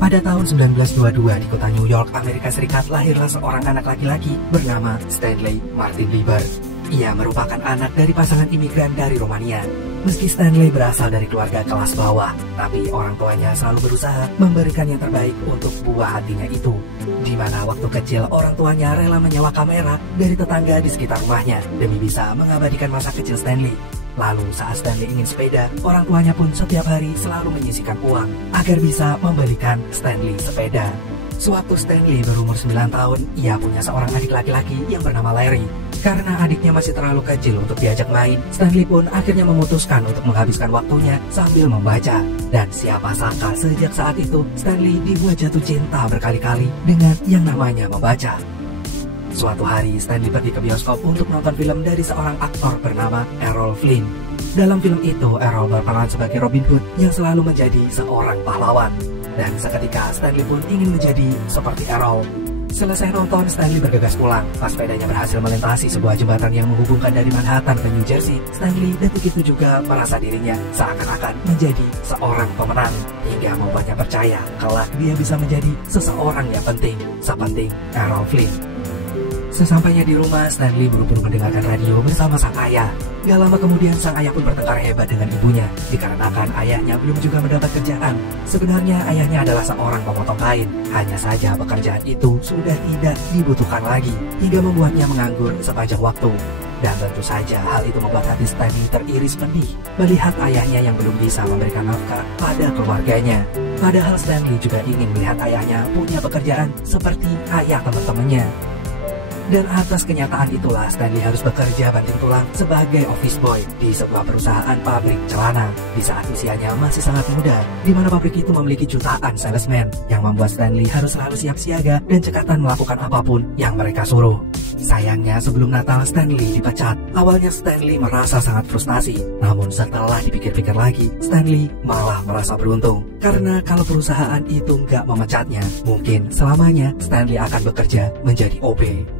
Pada tahun 1922 di kota New York, Amerika Serikat, lahirlah seorang anak laki-laki bernama Stanley Martin Lieber. Ia merupakan anak dari pasangan imigran dari Romania. Meski Stanley berasal dari keluarga kelas bawah, tapi orang tuanya selalu berusaha memberikan yang terbaik untuk buah hatinya itu. Di mana waktu kecil orang tuanya rela menyewa kamera dari tetangga di sekitar rumahnya demi bisa mengabadikan masa kecil Stanley. Lalu saat Stanley ingin sepeda, orang tuanya pun setiap hari selalu menyisihkan uang agar bisa membelikan Stanley sepeda. Sewaktu Stanley berumur 9 tahun, ia punya seorang adik laki-laki yang bernama Larry. Karena adiknya masih terlalu kecil untuk diajak main, Stanley pun akhirnya memutuskan untuk menghabiskan waktunya sambil membaca. Dan siapa sangka sejak saat itu, Stanley dibuat jatuh cinta berkali-kali dengan yang namanya membaca. Suatu hari, Stanley pergi ke bioskop untuk nonton film dari seorang aktor bernama Errol Flynn. Dalam film itu, Errol berperan sebagai Robin Hood yang selalu menjadi seorang pahlawan. Dan seketika Stanley pun ingin menjadi seperti Errol. Selesai nonton, Stanley bergegas pulang. Pas sepedanya berhasil melintasi sebuah jembatan yang menghubungkan dari Manhattan ke New Jersey, Stanley detik itu juga merasa dirinya seakan-akan menjadi seorang pemenang. Hingga membuatnya percaya kelak dia bisa menjadi seseorang yang penting, sepenting Errol Flynn. Sesampainya di rumah, Stanley buru-buru mendengarkan radio bersama sang ayah. Gak lama kemudian, sang ayah pun bertengkar hebat dengan ibunya, dikarenakan ayahnya belum juga mendapat kerjaan. Sebenarnya ayahnya adalah seorang pemotong kain, hanya saja pekerjaan itu sudah tidak dibutuhkan lagi, hingga membuatnya menganggur sepanjang waktu. Dan tentu saja hal itu membuat hati Stanley teriris pedih melihat ayahnya yang belum bisa memberikan nafkah pada keluarganya. Padahal Stanley juga ingin melihat ayahnya punya pekerjaan seperti ayah teman-temannya. Dan atas kenyataan itulah Stanley harus bekerja banting tulang sebagai office boy di sebuah perusahaan pabrik celana di saat usianya masih sangat muda, di mana pabrik itu memiliki jutaan salesman yang membuat Stanley harus selalu siap siaga dan cekatan melakukan apapun yang mereka suruh. Sayangnya sebelum Natal Stanley dipecat. Awalnya Stanley merasa sangat frustasi, namun setelah dipikir-pikir lagi, Stanley malah merasa beruntung. Karena kalau perusahaan itu nggak memecatnya, mungkin selamanya Stanley akan bekerja menjadi OB.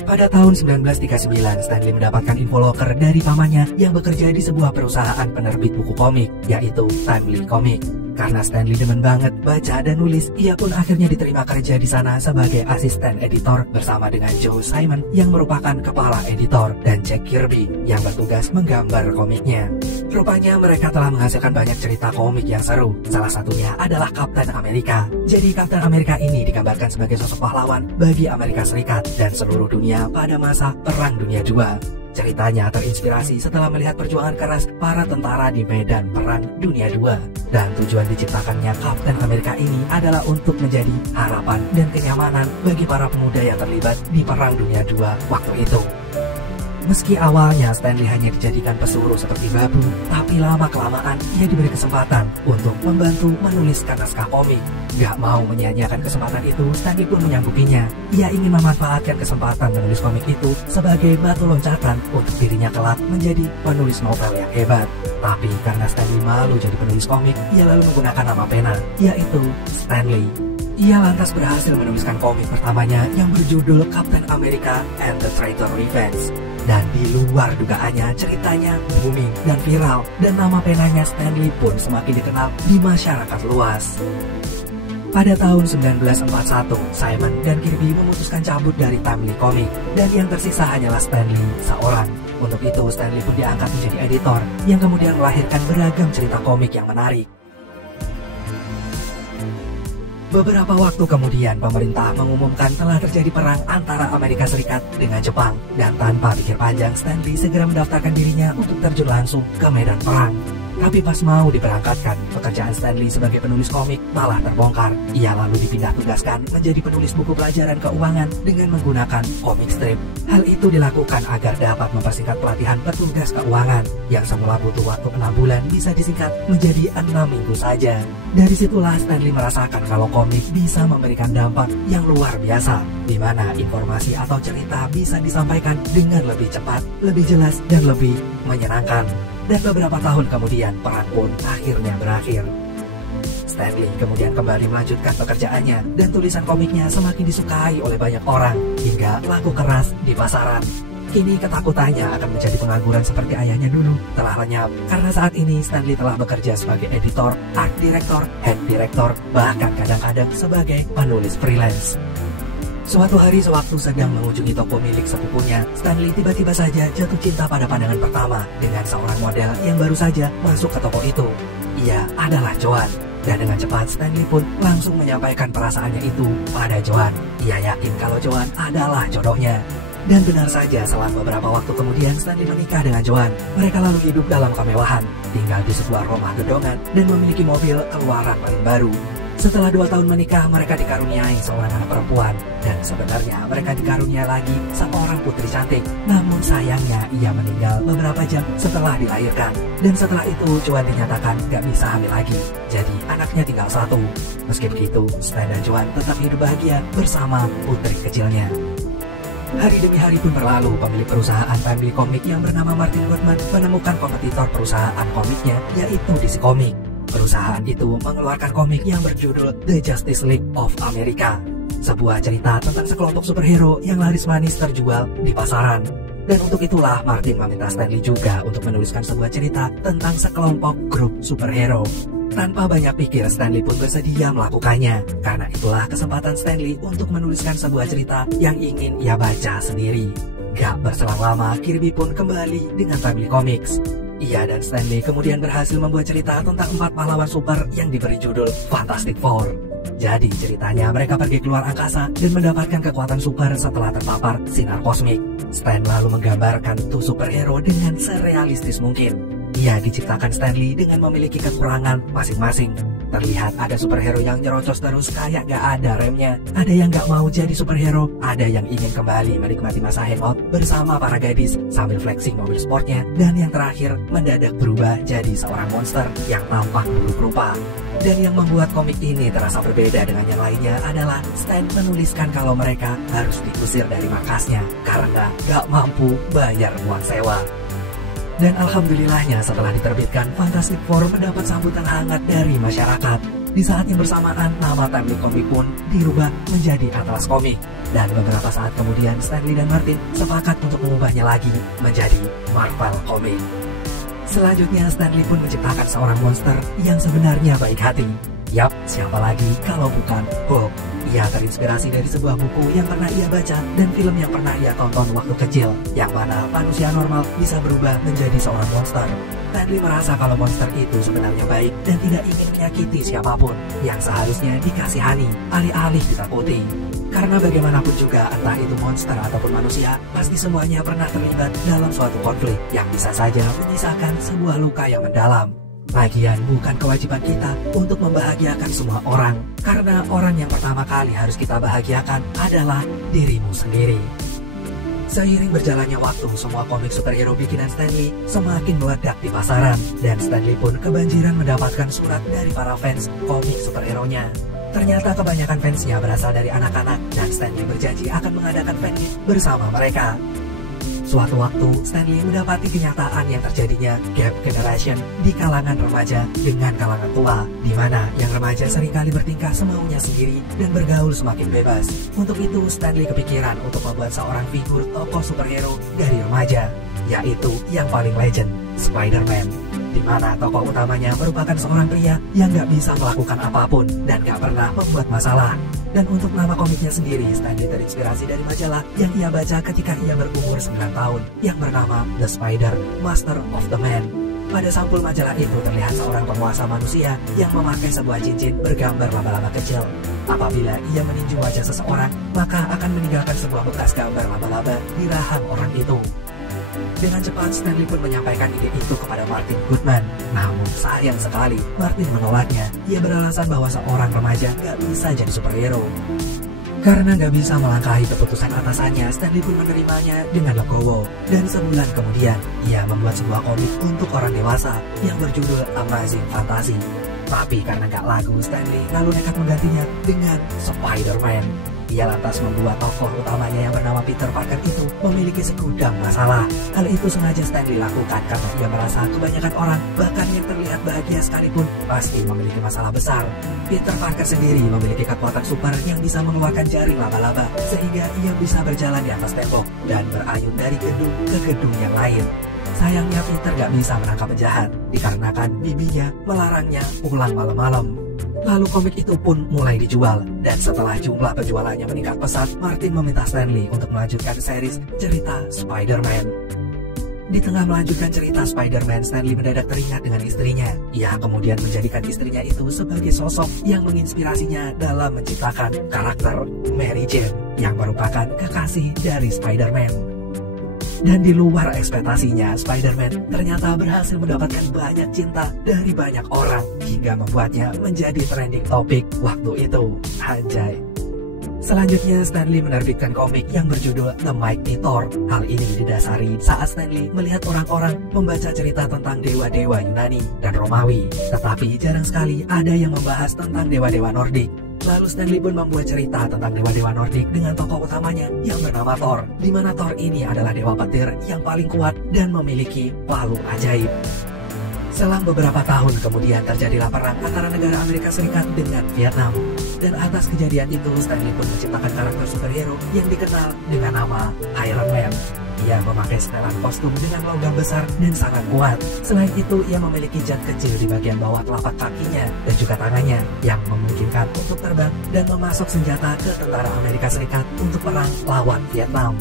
Pada tahun 1939, Stanley mendapatkan info loker dari pamannya yang bekerja di sebuah perusahaan penerbit buku komik, yaitu Timely Comic. Karena Stanley demen banget baca dan nulis, ia pun akhirnya diterima kerja di sana sebagai asisten editor bersama dengan Joe Simon yang merupakan kepala editor dan Jack Kirby yang bertugas menggambar komiknya. Rupanya mereka telah menghasilkan banyak cerita komik yang seru. Salah satunya adalah Kapten Amerika. Jadi Kapten Amerika ini digambarkan sebagai sosok pahlawan bagi Amerika Serikat dan seluruh dunia pada masa Perang Dunia II. Ceritanya terinspirasi setelah melihat perjuangan keras para tentara di medan Perang Dunia II. Dan tujuan diciptakannya Kapten Amerika ini adalah untuk menjadi harapan dan kenyamanan bagi para pemuda yang terlibat di Perang Dunia II waktu itu. Meski awalnya Stanley hanya dijadikan pesuruh seperti babu, tapi lama-kelamaan ia diberi kesempatan untuk membantu menuliskan naskah komik. Gak mau menyia-nyiakan kesempatan itu, Stanley pun menyanggupinya. Ia ingin memanfaatkan kesempatan menulis komik itu sebagai batu loncatan untuk dirinya kelak menjadi penulis novel yang hebat. Tapi karena Stanley malu jadi penulis komik, ia lalu menggunakan nama pena, yaitu Stanley. Ia lantas berhasil menuliskan komik pertamanya yang berjudul Captain America and the Traitor Revenge. Dan di luar dugaannya, ceritanya booming dan viral, dan nama penanya Stanley pun semakin dikenal di masyarakat luas. Pada tahun 1941, Simon dan Kirby memutuskan cabut dari Timely Comic, dan yang tersisa hanyalah Stanley seorang. Untuk itu, Stanley pun diangkat menjadi editor, yang kemudian melahirkan beragam cerita komik yang menarik. Beberapa waktu kemudian, pemerintah mengumumkan telah terjadi perang antara Amerika Serikat dengan Jepang. Dan tanpa pikir panjang, Stanley segera mendaftarkan dirinya untuk terjun langsung ke medan perang. Tapi pas mau diberangkatkan, pekerjaan Stanley sebagai penulis komik malah terbongkar. Ia lalu dipindah tugaskan menjadi penulis buku pelajaran keuangan dengan menggunakan komik strip. Hal itu dilakukan agar dapat mempersingkat pelatihan petugas keuangan yang semula butuh waktu 6 bulan bisa disingkat menjadi 6 minggu saja. Dari situlah Stanley merasakan kalau komik bisa memberikan dampak yang luar biasa, di mana informasi atau cerita bisa disampaikan dengan lebih cepat, lebih jelas, dan lebih menyenangkan. Dan beberapa tahun kemudian, perang pun akhirnya berakhir. Stanley kemudian kembali melanjutkan pekerjaannya, dan tulisan komiknya semakin disukai oleh banyak orang, hingga laku keras di pasaran. Kini ketakutannya akan menjadi pengangguran seperti ayahnya dulu telah lenyap. Karena saat ini Stan Lee telah bekerja sebagai editor, art director, head director, bahkan kadang-kadang sebagai penulis freelance. Suatu hari sewaktu sedang mengunjungi toko milik sepupunya, Stan Lee tiba-tiba saja jatuh cinta pada pandangan pertama dengan seorang model yang baru saja masuk ke toko itu. Ia adalah Joan. Dan dengan cepat Stan Lee pun langsung menyampaikan perasaannya itu pada Joan. Ia yakin kalau Joan adalah jodohnya. Dan benar saja, selang beberapa waktu kemudian Stan Lee menikah dengan Joan. Mereka lalu hidup dalam kemewahan, tinggal di sebuah rumah gedongan dan memiliki mobil keluaran paling baru. Setelah 2 tahun menikah, mereka dikaruniai seorang anak perempuan. Dan sebenarnya mereka dikarunia lagi seorang putri cantik. Namun sayangnya ia meninggal beberapa jam setelah dilahirkan. Dan setelah itu Joan dinyatakan gak bisa hamil lagi. Jadi anaknya tinggal 1. Meski begitu, Stan dan Joan tetap hidup bahagia bersama putri kecilnya. Hari demi hari pun berlalu, pemilik perusahaan Family Comic yang bernama Martin Goodman menemukan kompetitor perusahaan komiknya, yaitu DC Comics. Perusahaan itu mengeluarkan komik yang berjudul The Justice League of America, sebuah cerita tentang sekelompok superhero yang laris manis terjual di pasaran. Dan untuk itulah Martin meminta Stan Lee juga untuk menuliskan sebuah cerita tentang sekelompok grup superhero. Tanpa banyak pikir, Stan Lee pun bersedia melakukannya. Karena itulah kesempatan Stan Lee untuk menuliskan sebuah cerita yang ingin ia baca sendiri. Gak berselang lama, Kirby pun kembali dengan Family Comics. Ia dan Stan Lee kemudian berhasil membuat cerita tentang 4 pahlawan super yang diberi judul Fantastic Four. Jadi ceritanya mereka pergi keluar angkasa dan mendapatkan kekuatan super setelah terpapar sinar kosmik. Stan lalu menggambarkan tuh superhero dengan serealistis mungkin. Ia diciptakan Stan Lee dengan memiliki kekurangan masing-masing. Terlihat ada superhero yang nyerocos terus kayak gak ada remnya. Ada yang gak mau jadi superhero. Ada yang ingin kembali menikmati masa hangout bersama para gadis sambil flexing mobil sportnya. Dan yang terakhir mendadak berubah jadi seorang monster yang tampak buruk rupa. Dan yang membuat komik ini terasa berbeda dengan yang lainnya adalah Stan menuliskan kalau mereka harus diusir dari markasnya karena gak mampu bayar uang sewa. Dan alhamdulillahnya setelah diterbitkan, Fantastic Four mendapat sambutan hangat dari masyarakat. Di saat yang bersamaan, nama Family Comic pun dirubah menjadi Atlas Comic. Dan beberapa saat kemudian, Stan Lee dan Martin sepakat untuk mengubahnya lagi menjadi Marvel Comic. Selanjutnya, Stan Lee pun menciptakan seorang monster yang sebenarnya baik hati. Yap, siapa lagi kalau bukan Hulk. Ia terinspirasi dari sebuah buku yang pernah ia baca dan film yang pernah ia tonton waktu kecil, yang mana manusia normal bisa berubah menjadi seorang monster. Stan Lee merasa kalau monster itu sebenarnya baik dan tidak ingin menyakiti siapapun, yang seharusnya dikasihani, alih-alih ditakuti. Karena bagaimanapun juga, entah itu monster ataupun manusia, pasti semuanya pernah terlibat dalam suatu konflik yang bisa saja menyisakan sebuah luka yang mendalam. Lagian bukan kewajiban kita untuk membahagiakan semua orang, karena orang yang pertama kali harus kita bahagiakan adalah dirimu sendiri. Seiring berjalannya waktu, semua komik superhero bikinan Stan Lee semakin meledak di pasaran, dan Stan Lee pun kebanjiran mendapatkan surat dari para fans komik superhero-nya. Ternyata kebanyakan fansnya berasal dari anak-anak, dan Stan Lee berjanji akan mengadakan fanmeet bersama mereka. Suatu waktu, Stan Lee mendapati kenyataan yang terjadinya gap generation di kalangan remaja dengan kalangan tua, di mana yang remaja seringkali bertingkah semaunya sendiri dan bergaul semakin bebas. Untuk itu, Stan Lee kepikiran untuk membuat seorang figur tokoh superhero dari remaja, yaitu yang paling legend, Spider-Man, di mana tokoh utamanya merupakan seorang pria yang gak bisa melakukan apapun dan gak pernah membuat masalah. Dan untuk nama komiknya sendiri, Stan Lee terinspirasi dari majalah yang ia baca ketika ia berumur 9 tahun yang bernama The Spider, Master of the Man. Pada sampul majalah itu terlihat seorang penguasa manusia yang memakai sebuah cincin bergambar laba-laba kecil. Apabila ia meninju wajah seseorang, maka akan meninggalkan sebuah bekas gambar laba-laba di rahang orang itu. Dengan cepat, Stan Lee pun menyampaikan ide itu kepada Martin Goodman. Namun sayang sekali, Martin menolaknya. Ia beralasan bahwa seorang remaja gak bisa jadi superhero. Karena gak bisa melangkahi keputusan atasannya, Stan Lee pun menerimanya dengan legowo. Dan sebulan kemudian, ia membuat sebuah komik untuk orang dewasa yang berjudul Amazing Fantasy. Tapi karena gak laku, Stan Lee lalu nekat menggantinya dengan Spider-Man. Ia lantas membuat tokoh utamanya yang bernama Peter Parker itu memiliki segudang masalah. Hal itu sengaja Stanley lakukan karena ia merasa kebanyakan orang, bahkan yang terlihat bahagia sekalipun, pasti memiliki masalah besar. Peter Parker sendiri memiliki kekuatan super yang bisa mengeluarkan jaring laba-laba, sehingga ia bisa berjalan di atas tembok dan berayun dari gedung ke gedung yang lain. Sayangnya Peter gak bisa menangkap penjahat, dikarenakan bibinya melarangnya pulang malam-malam. Lalu komik itu pun mulai dijual, dan setelah jumlah penjualannya meningkat pesat, Martin meminta Stanley untuk melanjutkan series cerita Spider-Man. Di tengah melanjutkan cerita Spider-Man, Stanley mendadak teringat dengan istrinya. Ia kemudian menjadikan istrinya itu sebagai sosok yang menginspirasinya dalam menciptakan karakter Mary Jane, yang merupakan kekasih dari Spider-Man. Dan di luar ekspektasinya, Spider-Man ternyata berhasil mendapatkan banyak cinta dari banyak orang, hingga membuatnya menjadi trending topik waktu itu. Anjay. Selanjutnya, Stanley menerbitkan komik yang berjudul The Mighty Thor. Hal ini didasari saat Stanley melihat orang-orang membaca cerita tentang dewa-dewa Yunani dan Romawi. Tetapi jarang sekali ada yang membahas tentang dewa-dewa Nordik. Lalu Stanley pun membuat cerita tentang dewa-dewa Nordik dengan tokoh utamanya yang bernama Thor, di mana Thor ini adalah dewa petir yang paling kuat dan memiliki palu ajaib. Selang beberapa tahun kemudian terjadilah perang antara negara Amerika Serikat dengan Vietnam. Dan atas kejadian itu, Stanley pun menciptakan karakter superhero yang dikenal dengan nama Iron Man. Ia memakai setelan kostum dengan logam besar dan sangat kuat. Selain itu, ia memiliki jat kecil di bagian bawah telapak kakinya dan juga tangannya yang memungkinkan untuk terbang dan memasok senjata ke tentara Amerika Serikat untuk perang lawan Vietnam.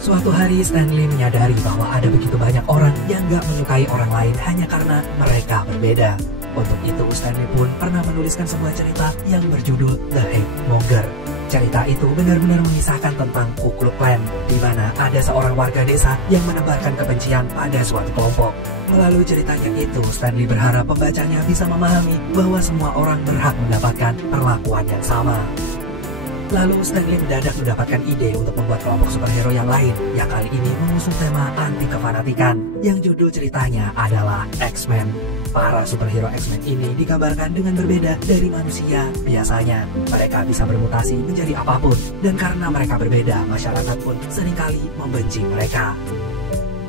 Suatu hari, Stanley menyadari bahwa ada begitu banyak orang yang gak menyukai orang lain hanya karena mereka berbeda. Untuk itu, Stanley pun pernah menuliskan sebuah cerita yang berjudul The Hate Monger. Cerita itu benar-benar mengisahkan tentang Ku Klux Klan, di mana ada seorang warga desa yang menebarkan kebencian pada suatu kelompok. Melalui ceritanya itu, Stanley berharap pembacanya bisa memahami bahwa semua orang berhak mendapatkan perlakuan yang sama. Lalu Stanley mendadak mendapatkan ide untuk membuat kelompok superhero yang lain, yang kali ini mengusung tema anti kefanatikan, yang judul ceritanya adalah X-Men. Para superhero X-Men ini digambarkan dengan berbeda dari manusia biasanya. Mereka bisa bermutasi menjadi apapun, dan karena mereka berbeda, masyarakat pun seringkali membenci mereka.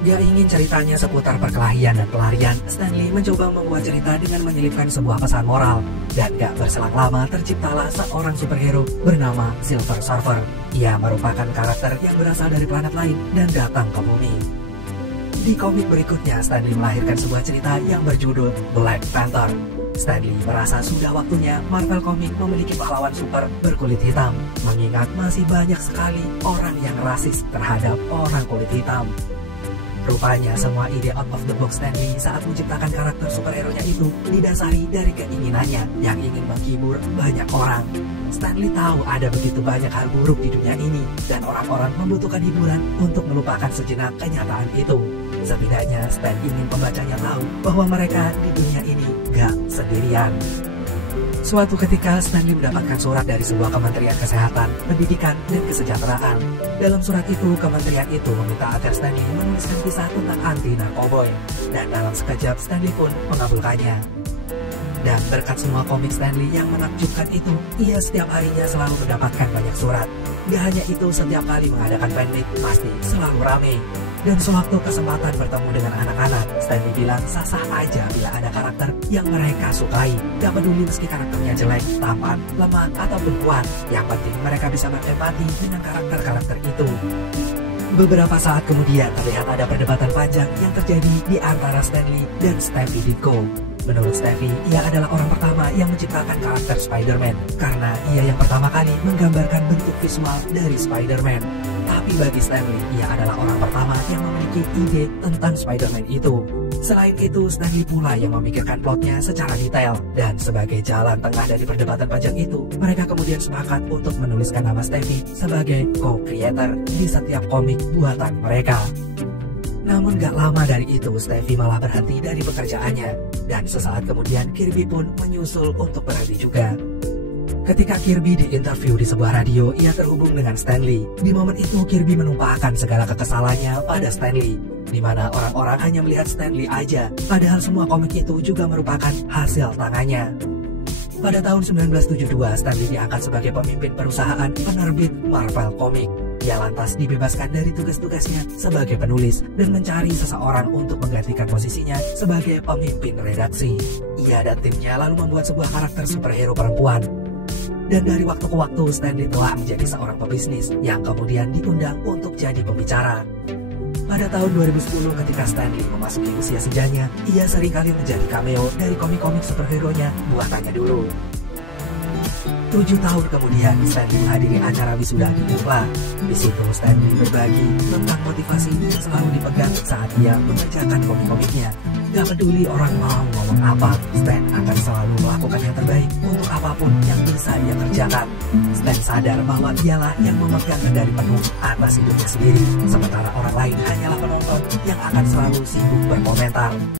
Dia ingin ceritanya seputar perkelahian dan pelarian. Stanley mencoba membuat cerita dengan menyelipkan sebuah pesan moral. Dan gak berselang lama terciptalah seorang superhero bernama Silver Surfer. Ia merupakan karakter yang berasal dari planet lain dan datang ke bumi. Di komik berikutnya, Stanley melahirkan sebuah cerita yang berjudul Black Panther. Stanley merasa sudah waktunya Marvel Comics memiliki pahlawan super berkulit hitam, mengingat masih banyak sekali orang yang rasis terhadap orang kulit hitam. Rupanya semua ide out of the box Stanley saat menciptakan karakter superhero-nya itu didasari dari keinginannya yang ingin menghibur banyak orang. Stanley tahu ada begitu banyak hal buruk di dunia ini dan orang-orang membutuhkan hiburan untuk melupakan sejenak kenyataan itu. Setidaknya Stan ingin pembacanya tahu bahwa mereka di dunia ini gak sendirian. Suatu ketika, Stanley mendapatkan surat dari sebuah Kementerian Kesehatan, Pendidikan, dan Kesejahteraan. Dalam surat itu, kementerian itu meminta agar Stanley menuliskan kisah tentang anti-narkoboy. Dan dalam sekejap, Stanley pun mengabulkannya. Dan berkat semua komik Stanley yang menakjubkan itu, ia setiap harinya selalu mendapatkan banyak surat. Gak hanya itu, setiap kali mengadakan fanmade, pasti selalu rame. Dan sewaktu kesempatan bertemu dengan anak-anak, Stanley bilang sah-sah aja bila ada karakter yang mereka sukai. Gak peduli meski karakternya jelek, tampan, lemah, ataupun kuat. Yang penting mereka bisa berempati dengan karakter-karakter itu. Beberapa saat kemudian terlihat ada perdebatan panjang yang terjadi di antara Stanley dan Stevie Ditko. Menurut Stevie, ia adalah orang pertama yang menciptakan karakter Spider-Man karena ia yang pertama kali menggambarkan bentuk visual dari Spider-Man. Tapi bagi Stanley, ia adalah orang pertama yang memiliki ide tentang Spider-Man itu. Selain itu, Stanley pula yang memikirkan plotnya secara detail. Dan sebagai jalan tengah dari perdebatan panjang itu, mereka kemudian sepakat untuk menuliskan nama Stevie sebagai co-creator di setiap komik buatan mereka. Namun gak lama dari itu, Stevie malah berhenti dari pekerjaannya. Dan sesaat kemudian Kirby pun menyusul untuk berhenti juga. Ketika Kirby diinterview di sebuah radio, ia terhubung dengan Stanley. Di momen itu, Kirby menumpahkan segala kekesalannya pada Stanley, di mana orang-orang hanya melihat Stanley aja, padahal semua komik itu juga merupakan hasil tangannya. Pada tahun 1972, Stan Lee diangkat sebagai pemimpin perusahaan penerbit Marvel Comics. Ia lantas dibebaskan dari tugas-tugasnya sebagai penulis dan mencari seseorang untuk menggantikan posisinya sebagai pemimpin redaksi. Ia dan timnya lalu membuat sebuah karakter superhero perempuan. Dan dari waktu ke waktu, Stan Lee telah menjadi seorang pebisnis yang kemudian diundang untuk jadi pembicara. Pada tahun 2010 ketika Stan Lee memasuki usia senjanya, ia seringkali menjadi cameo dari komik-komik superhero-nya buatannya dulu. 7 tahun kemudian, Stan Lee menghadiri acara wisuda di UCLA. Di situ Stan Lee berbagi tentang motivasi yang selalu dipegang saat ia mengerjakan komik-komiknya. Gak peduli orang mau ngomong apa, Stan akan selalu melakukan yang terbaik untuk apapun yang bisa ia kerjakan. Stan sadar bahwa dialah yang memegang kendali penuh atas hidupnya sendiri, sementara orang lain hanyalah penonton yang akan selalu sibuk berkomentar.